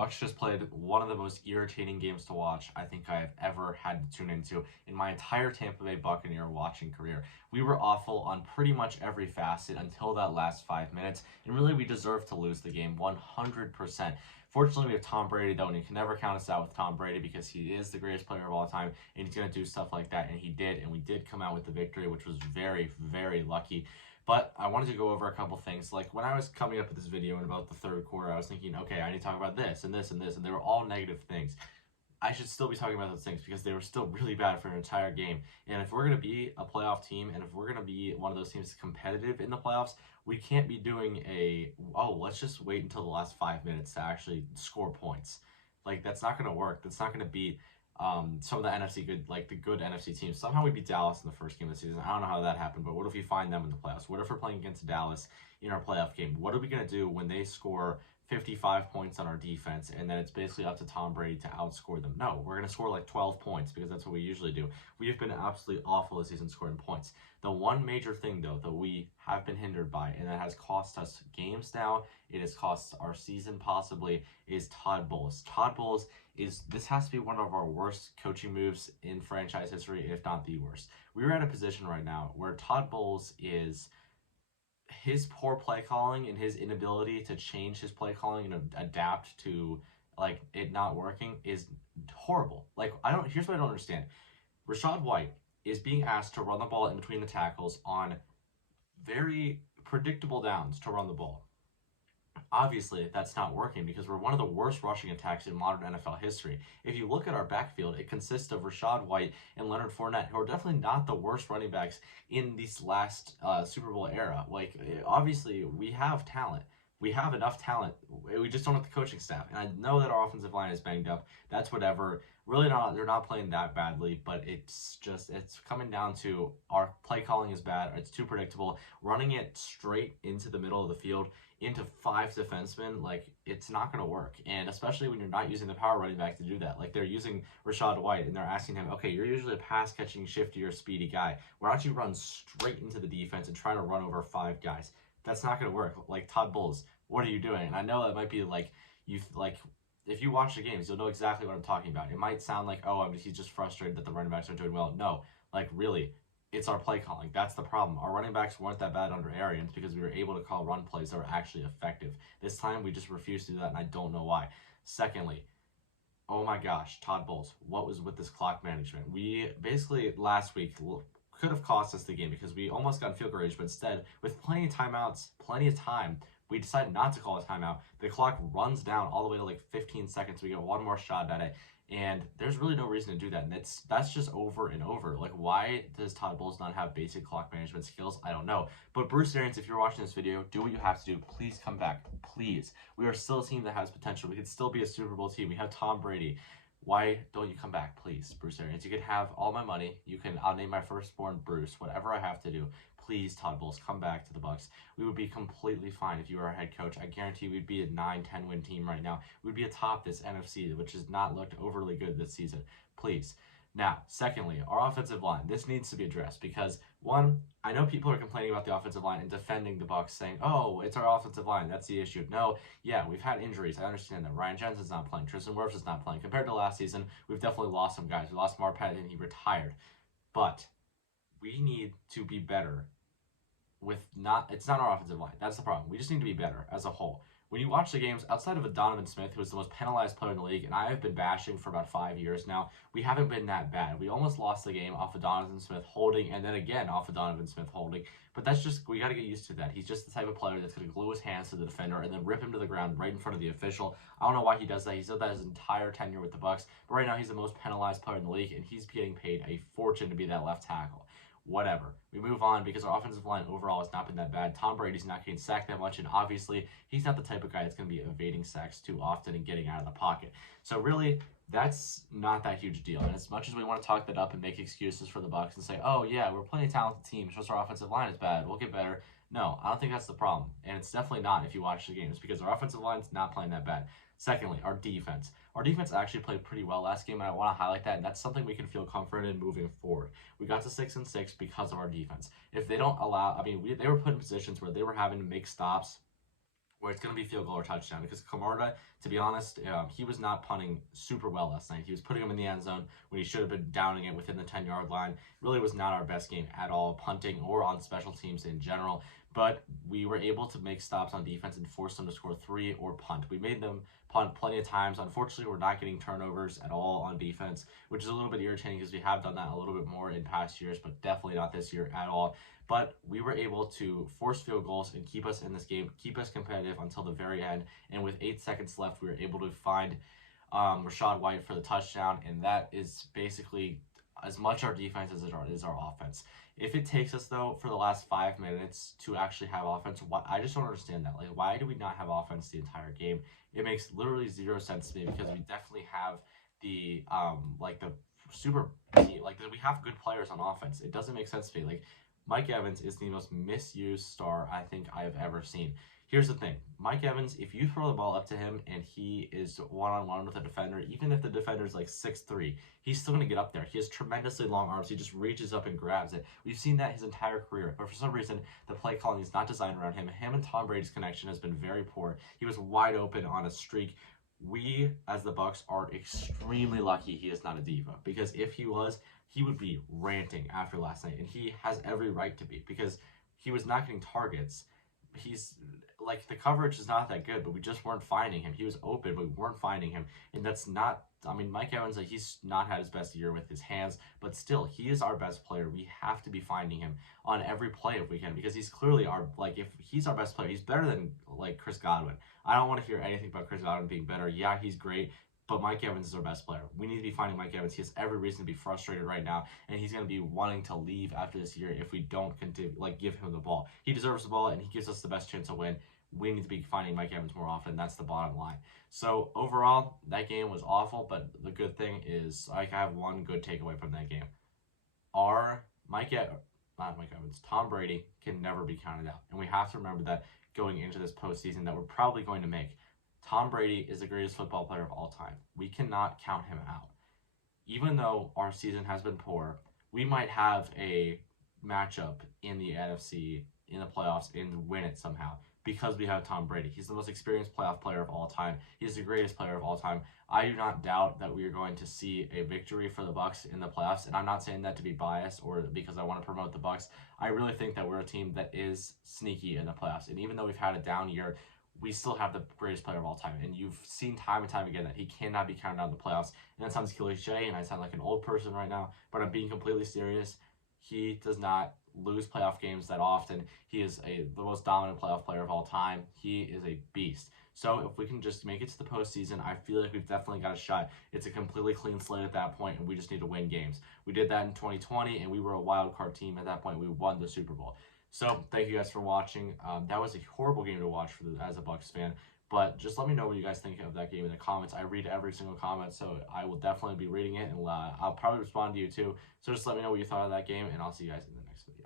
Bucs just played one of the most irritating games to watch I think I've ever had to tune into in my entire Tampa Bay Buccaneer watching career. We were awful on pretty much every facet until that last 5 minutes, and really we deserved to lose the game 100%. Fortunately, we have Tom Brady, though, and you can never count us out with Tom Brady because he is the greatest player of all time, and he's going to do stuff like that, and he did, and we did come out with the victory, which was very, very lucky. But I wanted to go over a couple things. Like when I was coming up with this video in about the third quarter, I was thinking, okay, I need to talk about this and this and this, and they were all negative things. I should still be talking about those things because they were still really bad for an entire game. And if we're going to be a playoff team, and if we're going to be one of those teams competitive in the playoffs, we can't be doing let's just wait until the last 5 minutes to actually score points. Like, that's not going to work. That's not going to beat some of the the good NFC teams. Somehow we beat Dallas in the first game of the season. I don't know how that happened, but what if we find them in the playoffs? What if we're playing against Dallas in our playoff game? What are we going to do when they score 55 points on our defense, and then it's basically up to Tom Brady to outscore them? No, we're going to score like 12 points because that's what we usually do. We have been absolutely awful this season scoring points. The one major thing, though, that we have been hindered by, and that has cost us games now, it has cost our season possibly, is Todd Bowles. Todd Bowles this has to be one of our worst coaching moves in franchise history, if not the worst. We're at a position right now where Todd Bowles his poor play calling and his inability to change his play calling and adapt to like it not working is horrible. Here's what I don't understand. Rachaad White is being asked to run the ball in between the tackles on very predictable downs to run the ball. Obviously, that's not working because we're one of the worst rushing attacks in modern NFL history. If you look at our backfield, it consists of Rachaad White and Leonard Fournette, who are definitely not the worst running backs in this last Super Bowl era. Obviously, we have talent. We have enough talent. We just don't have the coaching staff. And I know that our offensive line is banged up. That's whatever. Really not. They're not playing that badly, but it's coming down to our play calling is bad. It's too predictable. Running it straight into the middle of the field into 5 defensemen, it's not going to work. And especially when you're not using the power running back to do that. They're using Rachaad White, and they're asking him, okay, you're usually a pass-catching, shiftier, speedy guy. Why don't you run straight into the defense and try to run over 5 guys? That's not going to work. Todd Bowles, what are you doing? And I know that might be if you watch the games, you'll know exactly what I'm talking about. It might sound like, he's just frustrated that the running backs aren't doing well. No, really, it's our play calling. That's the problem. Our running backs weren't that bad under Arians because we were able to call run plays that were actually effective. This time, we just refused to do that, and I don't know why. Secondly, oh my gosh, Todd Bowles, what was with this clock management? We basically, last week, could have cost us the game because we almost got field goal range, but instead, with plenty of timeouts, plenty of time, we decided not to call a timeout. The clock runs down all the way to 15 seconds. We get one more shot at it, and there's really no reason to do that. And that's just over and over. Why does Todd Bowles not have basic clock management skills? I don't know. But Bruce Arians, if you're watching this video, do what you have to do. Please come back. Please. We are still a team that has potential. We could still be a Super Bowl team. We have Tom Brady. Why don't you come back, please, Bruce Arians? You can have all my money. I'll name my firstborn Bruce. Whatever I have to do. Please, Todd Bowles, come back to the Bucs. We would be completely fine if you were our head coach. I guarantee we'd be a 9-10 win team right now. We'd be atop this NFC, which has not looked overly good this season. Please. Now, secondly, our offensive line. This needs to be addressed because, one, I know people are complaining about the offensive line and defending the Bucs, saying, oh, it's our offensive line. That's the issue. No, yeah, we've had injuries. I understand that. Ryan Jensen's not playing. Tristan Wirfs is not playing. Compared to last season, we've definitely lost some guys. We lost Marpet and he retired. But we need to be better it's not our offensive line. That's the problem. We just need to be better as a whole. When you watch the games, outside of Donovan Smith, who is the most penalized player in the league, and I have been bashing for about 5 years now, we haven't been that bad. We almost lost the game off of Donovan Smith holding, and then again off of Donovan Smith holding. But we got to get used to that. He's just the type of player that's going to glue his hands to the defender and then rip him to the ground right in front of the official. I don't know why he does that. He's done that his entire tenure with the Bucs. But right now, he's the most penalized player in the league, and he's getting paid a fortune to be that left tackle. Whatever. We move on because our offensive line overall has not been that bad. Tom Brady's not getting sacked that much, and obviously he's not the type of guy that's going to be evading sacks too often and getting out of the pocket. So really, that's not that huge a deal. And as much as we want to talk that up and make excuses for the Bucs and say, oh yeah, we're playing a talented team, it's just our offensive line is bad, we'll get better. No, I don't think that's the problem. And it's definitely not if you watch the games because our offensive line's not playing that bad. Secondly, our defense. Our defense actually played pretty well last game, and I want to highlight that, and that's something we can feel confident in moving forward. We got to 6-6 because of our defense. If they don't allow, they were put in positions where they were having to make stops where it's going to be field goal or touchdown. Because Camarda, to be honest, he was not punting super well last night. He was putting him in the end zone when he should have been downing it within the 10-yard line. Really was not our best game at all, punting or on special teams in general. But we were able to make stops on defense and force them to score 3 or punt. We made them punt plenty of times. Unfortunately, we're not getting turnovers at all on defense, which is a little bit irritating because we have done that a little bit more in past years, but definitely not this year at all. But we were able to force field goals and keep us in this game, keep us competitive until the very end. And with 8 seconds left, we were able to find Rachaad White for the touchdown, and that is basically as much our defense as it is our offense. If it takes us, though, for the last 5 minutes to actually have offense, I just don't understand that. Like, why do we not have offense the entire game? It makes literally zero sense to me because we definitely have the the super we have good players on offense. It doesn't make sense to me. Like, Mike Evans is the most misused star I think I have ever seen. Here's the thing. Mike Evans, if you throw the ball up to him and he is one-on-one with a defender, even if the defender's like 6'3", he's still going to get up there. He has tremendously long arms. He just reaches up and grabs it. We've seen that his entire career. But for some reason, the play calling is not designed around him. Him and Tom Brady's connection has been very poor. He was wide open on a streak. We, as the Bucs, are extremely lucky he is not a diva. Because if he was, he would be ranting after last night. And he has every right to be because he was not getting targets. He's like, the coverage is not that good, but we just weren't finding him. He was open, but we weren't finding him. And that's not, I mean, Mike Evans, like, he's not had his best year with his hands, but still, he is our best player. We have to be finding him on every play if we can, because he's clearly our, like, if he's our best player, he's better than, like, Chris Godwin. I don't want to hear anything about Chris Godwin being better. Yeah, he's great, but Mike Evans is our best player. We need to be finding Mike Evans. He has every reason to be frustrated right now, and he's going to be wanting to leave after this year if we don't continue, give him the ball. He deserves the ball, and he gives us the best chance to win. We need to be finding Mike Evans more often. That's the bottom line. So overall, that game was awful, but the good thing is I have one good takeaway from that game. Tom Brady can never be counted out, and we have to remember that going into this postseason that we're probably going to make. Tom Brady is the greatest football player of all time. We cannot count him out. Even though our season has been poor, we might have a matchup in the NFC in the playoffs and win it somehow because we have Tom Brady. He's the most experienced playoff player of all time. He's the greatest player of all time. I do not doubt that we are going to see a victory for the Bucs in the playoffs, and I'm not saying that to be biased or because I want to promote the Bucs. I really think that we're a team that is sneaky in the playoffs, and even though we've had a down year, we still have the greatest player of all time. And you've seen time and time again that he cannot be counted out in the playoffs. And that sounds cliche, and I sound like an old person right now, but I'm being completely serious. He does not lose playoff games that often. He is the most dominant playoff player of all time. He is a beast. So if we can just make it to the postseason, I feel like we've definitely got a shot. It's a completely clean slate at that point, and we just need to win games. We did that in 2020, and we were a wild card team at that point. We won the Super Bowl. So thank you guys for watching. That was a horrible game to watch as a Bucs fan, but just let me know what you guys think of that game in the comments. I read every single comment, so I will definitely be reading it, and I'll probably respond to you too. So just let me know what you thought of that game, and I'll see you guys in the next video.